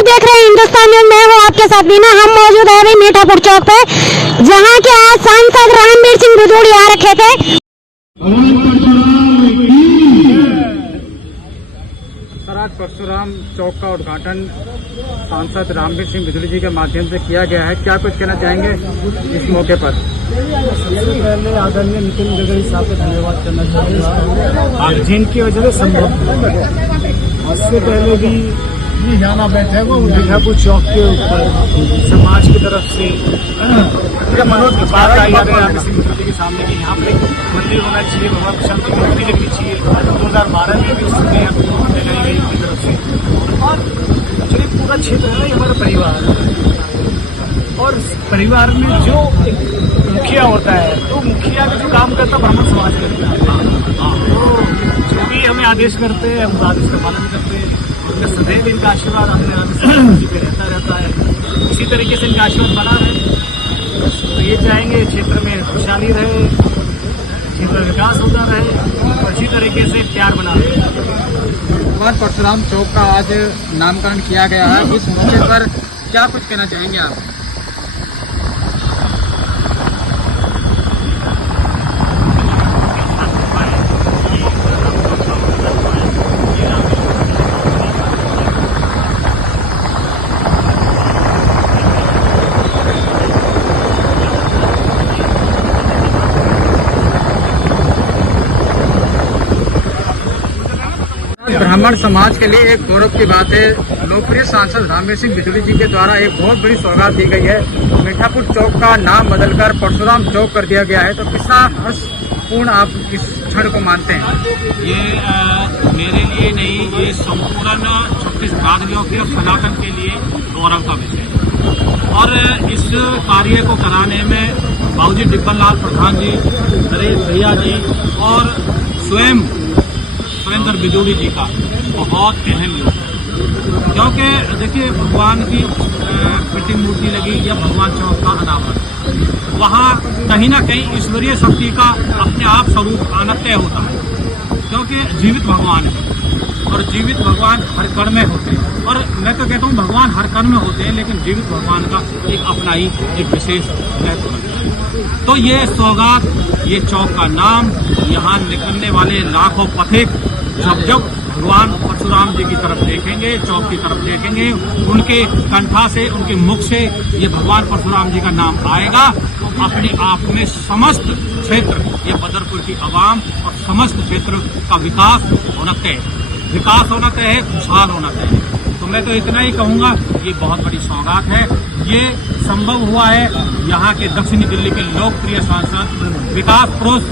आप देख रहे हैं हिंदुस्तान न्यूज़, मैं हूँ आपके साथ बीना। हम मौजूद है अभी मीठापुर चौक पे, जहाँ के आज सांसद रामवीर सिंह बिधूड़ी आ रखे थे। सर, आज परशुराम चौक का उद्घाटन सांसद रामवीर सिंह बिधूड़ी जी के माध्यम से किया गया है, क्या कुछ कहना चाहेंगे इस मौके पर? सबसे पहले आदरणीय नितिन गडकरी साहब का धन्यवाद करना चाहूँगा, जिनकी वजह से संभव। इससे पहले भी यहाँ बैठे वो मीठापुर चौक के ऊपर समाज की तरफ से मनोज बात आई रामवीर सिंह बिधूड़ी के सामने कि यहाँ पे मंदिर होना चाहिए, भगवान प्रशांत की मूर्ति लगनी चाहिए। 2012 में भी उस समय लगाई गई उनकी तरफ से। और चलिए, पूरा क्षेत्र है ये हमारा परिवार है, और परिवार में जो मुखिया होता है तो मुखिया का जो काम करता है ब्राह्मण समाज करता है। तो जो भी हमें आदेश करते हैं हम आदेश का पालन करते हैं। उनका सदैव इनका आशीर्वाद हमें पे रहता है। इसी तरीके से इनका आशीर्वाद बना रहे। तो ये चाहेंगे क्षेत्र में खुशहाली रहे, क्षेत्र में विकास होता रहे, और इसी तरीके से प्यार बना रहे। भगवान परशुराम चौक का आज नामकरण किया गया है, इस मौके पर क्या कुछ कहना चाहेंगे आप? ब्राह्मण समाज के लिए एक गौरव की बात है, लोकप्रिय सांसद रामवीर सिंह बिधूड़ी जी के द्वारा एक बहुत बड़ी सौगात दी गई है। मीठापुर चौक का नाम बदलकर परशुराम चौक कर दिया गया है, तो कितना हर्षपूर्ण आप इस क्षण को मानते हैं? ये मेरे लिए नहीं, ये संपूर्ण 36 बिरादरियों के सनातन के लिए गौरव का विषय है। और इस कार्य को कराने में बाबूजी डिब्बन लाल प्रधान जी, नरेश भैया जी और स्वयं सुरेंद्र बिधूड़ी जी का बहुत अहम योगदान। क्योंकि देखिए, भगवान की कृत्रिम मूर्ति लगी या भगवान चौक का अनावरण, वहाँ कहीं ना कहीं ईश्वरीय शक्ति का अपने आप स्वरूप आना तय होता है। क्योंकि जीवित भगवान है, और जीवित भगवान हर कण में होते हैं। और मैं तो कहता हूँ भगवान हर कण में होते हैं, लेकिन जीवित भगवान का एक अपना ही एक विशेष महत्व है। तो ये सौगात, ये चौक का नाम, यहाँ निकलने वाले लाखों पथिक जब भगवान परशुराम जी की तरफ देखेंगे, चौक की तरफ देखेंगे, उनके कंठा से, उनके मुख से ये भगवान परशुराम जी का नाम आएगा, अपने आप में समस्त क्षेत्र, ये बदरपुर की आवाम और समस्त क्षेत्र का विकास होना तय है, खुशहाल होना तय है। तो मैं तो इतना ही कहूँगा, ये बहुत बड़ी सौगात है। ये संभव हुआ है यहाँ के दक्षिणी दिल्ली के लोकप्रिय सांसद, विकास पुरुष,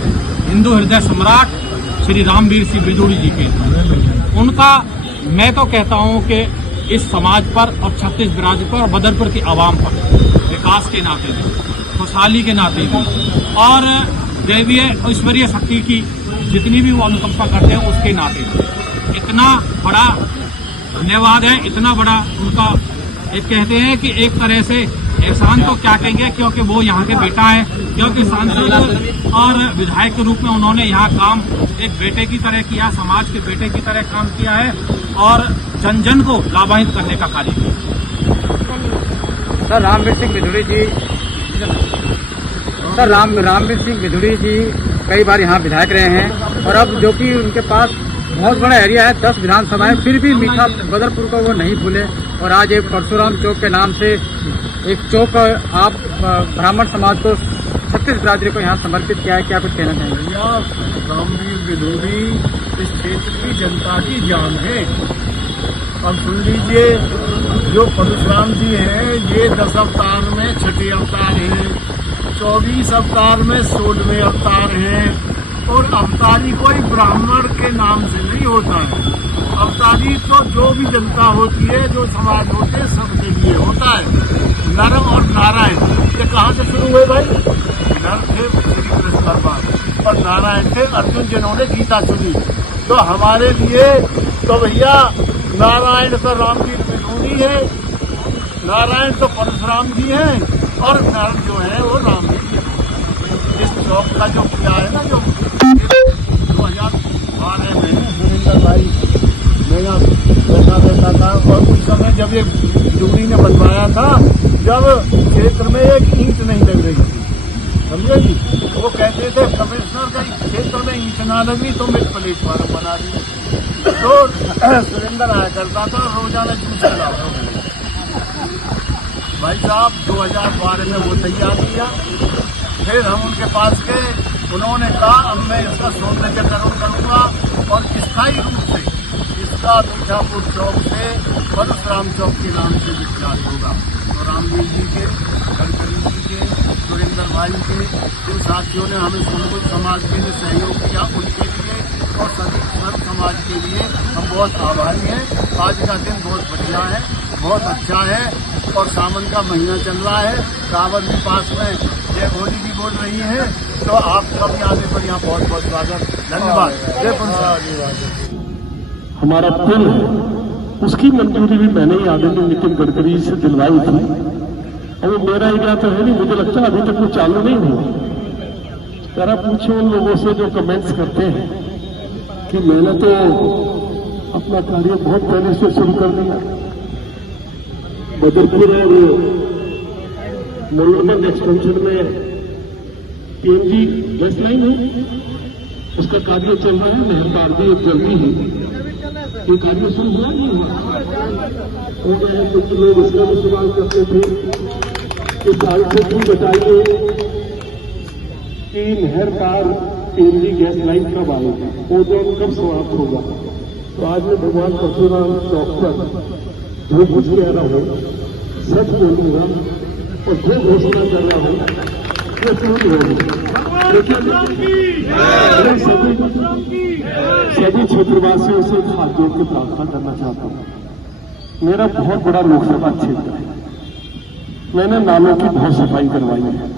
हिंदू हृदय सम्राट श्री रामवीर सिंह बिधूड़ी जी के। उनका मैं तो कहता हूँ कि इस समाज पर और 36 बिरादरी पर और बदरपुर की आवाम पर विकास के नाते भी, खुशहाली के नाते भी, और दैवीय ईश्वरीय शक्ति की जितनी भी वो अनुकंपा करते हैं उसके नाते भी इतना बड़ा धन्यवाद है, इतना बड़ा उनका। एक कहते हैं कि एक तरह से एहसान तो क्या कहेंगे, क्योंकि वो यहाँ के बेटा है, क्योंकि सांसद और विधायक के रूप में उन्होंने यहाँ काम एक बेटे की तरह किया, समाज के बेटे की तरह काम किया है, और जन जन को लाभान्वित करने का कार्य किया। सर, रामवीर सिंह बिधूड़ी जी कई बार यहाँ विधायक रहे हैं, और अब जो कि उनके पास बहुत बड़ा एरिया है, 10 विधानसभा है, फिर भी मीठा बदरपुर को वो नहीं भूले, और आज एक परशुराम चौक के नाम से एक चौक आप ब्राह्मण समाज को, 36 बिरादरी को यहाँ समर्पित किया है, क्या कुछ कहना चाहेंगे? रामवीर बिधूड़ी इस क्षेत्र की जनता की जान है। अब सुन लीजिए, जो परशुराम जी हैं, ये 10 अवतार में 6 अवतार हैं, 24 अवतार में 16वें अवतार हैं। और अवतारी कोई ब्राह्मण के नाम से नहीं होता है। अवतारी तो जो भी जनता होती है, जो समाज होते हैं, सबके लिए होता है। नर और नारायण ये कहाँ से शुरू हुए भाई? नर थे श्री कृष्ण भगवान, और नारायण थे अर्जुन, जिन्होंने गीता सुनी। तो हमारे लिए तो भैया नारायण तो रामवीर बिधूड़ी है, नारायण तो परशुराम जी हैं, और नर जो है वो रामवीर जी। इस चौक का जो किया है ना, जो 2012 में सुरेंद्र भाई मेरा बैठा था, और उस समय जब ये बनवाया था जब क्षेत्र में एक ईंट नहीं लग रही थी, समझे जी। वो कहते थे कमिश्नर का क्षेत्र में ईंट ना लगी तो मिट प्लेटफार्म बना दी। तो सुरेंद्र आया करता था रोजाना जूस खिलाता भाई साहब। 2012 में वो तैयार किया, फिर हम उनके पास गए, उन्होंने कहा अब मैं इसका सौंदर्यकरण करूंगा और स्थायी रूप से इसका मीठापुर चौक से परशुराम चौक के नाम से विख्यात होगा। तो रामवीर जी के, गडकरी जी के, सुरेंद्र भाई के, जिन साथियों ने हमें संबुद्ध समाज के लिए सहयोग किया उनके लिए और सभी सर्व समाज के लिए हम बहुत आभारी हैं। आज का दिन बहुत बढ़िया है, बहुत अच्छा है और सावन का महीना चल रहा है, रावण भी पास में, जय भोली भी बोल रही है। तो आप सब आने पर यहाँ बहुत बहुत स्वागत, धन्यवाद। जय पंचायत। हमारा पुल उसकी मंजूरी भी मैंने ही आदरणीय नितिन गडकरी से दिलवाई थी और वो मेरा एरिया तो है नहीं, मुझे लगता है अभी तक वो चालू नहीं हुआ। जरा पूछो उन लोगों से जो कमेंट्स करते हैं कि मैंने तो अपना कार्य बहुत पहले से शुरू कर दिया। बदरपुर और मोरलमंद एक्सटेंशन में पीएनजी गैस लाइन है, उसका कार्य चल रहा है। नहर भी जल्दी ही ये कार्य शुरू हुआ नहीं हुआ। कुछ लोग इसका भी सवाल करते थे कि सांसद भी बताइए कि नहर पार पीएनजी गैस लाइन कब आएगी, ओजोन कब समाप्त होगा। तो आज मैं भगवान परशुराम चौक पर जो कुछ कह रहा हूं सच बोलूंगा और जो घोषणा कर रहा हूं वो पूरी होगी। लेकिन सभी क्षेत्रवासियों से हाथ जोड़ के प्रार्थना करना चाहता हूं। मेरा बहुत बड़ा लोकसभा क्षेत्र है, मैंने नालों की बहुत सफाई करवाई है,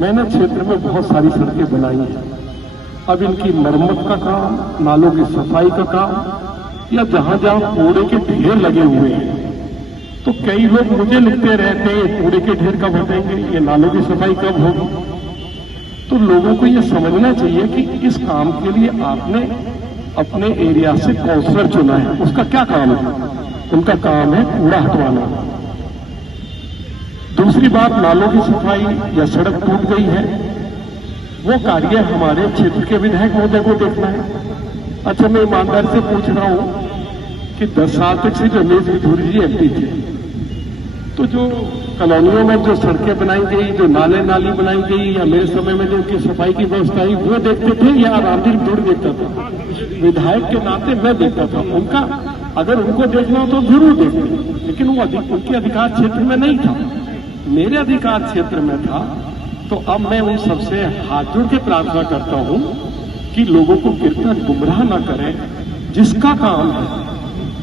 मैंने क्षेत्र में बहुत सारी सड़कें बनाई हैं। अब इनकी मरम्मत का काम, नालों की सफाई का काम या जहां जहां कूड़े के ढेर लगे हुए हैं, तो कई लोग मुझे लिखते रहते हैं कूड़े के ढेर कब हटेंगे, ये नालों की सफाई कब होगी। तो लोगों को ये समझना चाहिए कि इस काम के लिए आपने अपने एरिया से काउंसलर चुना है, उसका क्या काम है? उनका काम है कूड़ा हटवाना। दूसरी बात, नालों की सफाई या सड़क टूट गई है, वो कार्य हमारे क्षेत्र के विधायक महोदय को देखना है। अच्छा, मैं ईमानदारी से पूछ रहा हूं कि 10 साल तक से जो रमेश बिधूरी जी एमपी थे, तो जो कॉलोनियों में जो सड़कें बनाई गई, जो नाले नाली बनाई गई या मेरे समय में जो उनकी सफाई की व्यवस्था हुई, वो देखते थे या रामवीर बिधूरी देखता था? विधायक के नाते मैं देखता था। उनका अगर उनको देखना हो तो जरूर देखते, लेकिन वो उनके अधिकार क्षेत्र में नहीं था, मेरे अधिकार क्षेत्र में था। तो अब मैं उन सबसे हाथ जोड़ के प्रार्थना करता हूं कि लोगों को कृपया गुमराह न करें, जिसका काम है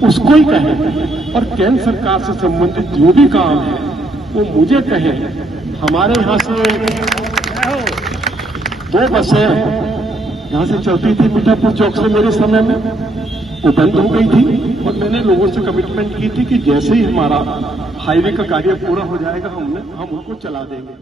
उसको ही कहें और केंद्र सरकार से संबंधित जो भी काम है वो मुझे कहें। हमारे यहां से 2 बसें यहां से चलती थी मीठापुर चौक से, मेरे समय में वो बंद हो गई थी और मैंने लोगों से कमिटमेंट की थी कि जैसे ही हमारा हाईवे का कार्य पूरा हो जाएगा हम उनको चला देंगे।